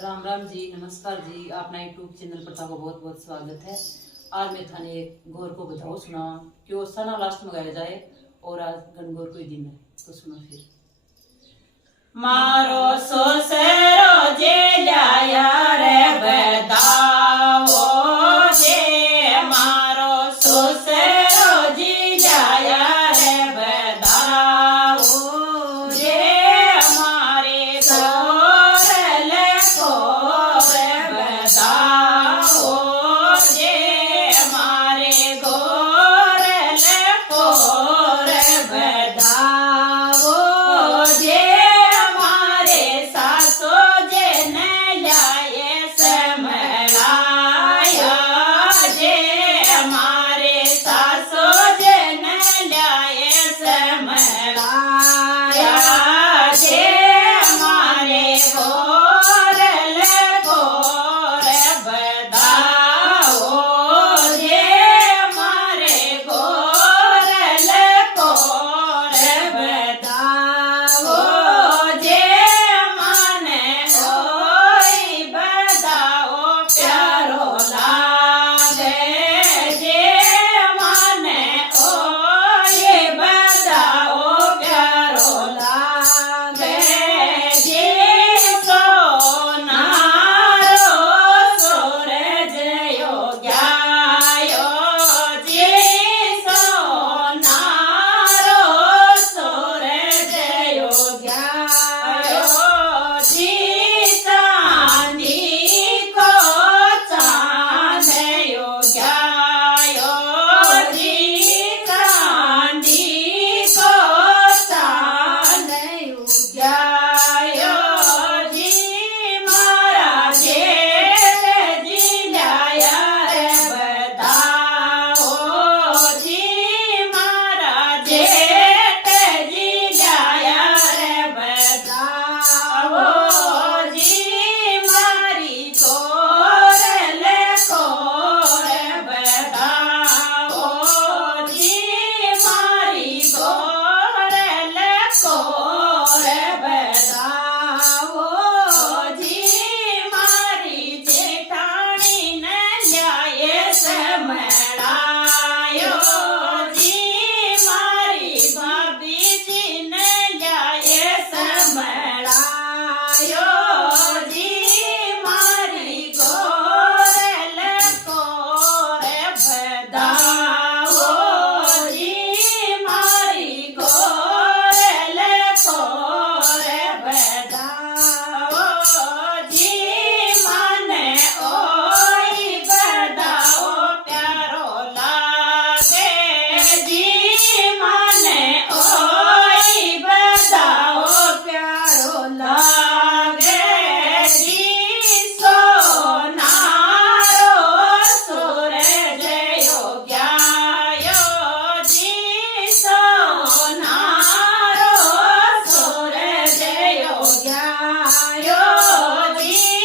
राम राम जी, नमस्कार जी। अपना YouTube channel पर आपका बहुत बहुत स्वागत है। आज मैं थाने एक घोर को बताओ सुना क्यों सना लास्ट में गाया जाए और आज गणगौर कोई दिन है तो सुनो फिर। मारो सोसेरो जे जाया रे बताओ जे मारो सोसेरो जी जाया रे बताओ जे हमारे गोरल को रे बताओ जे हमारे गोरल को रे बताओ जे यो जी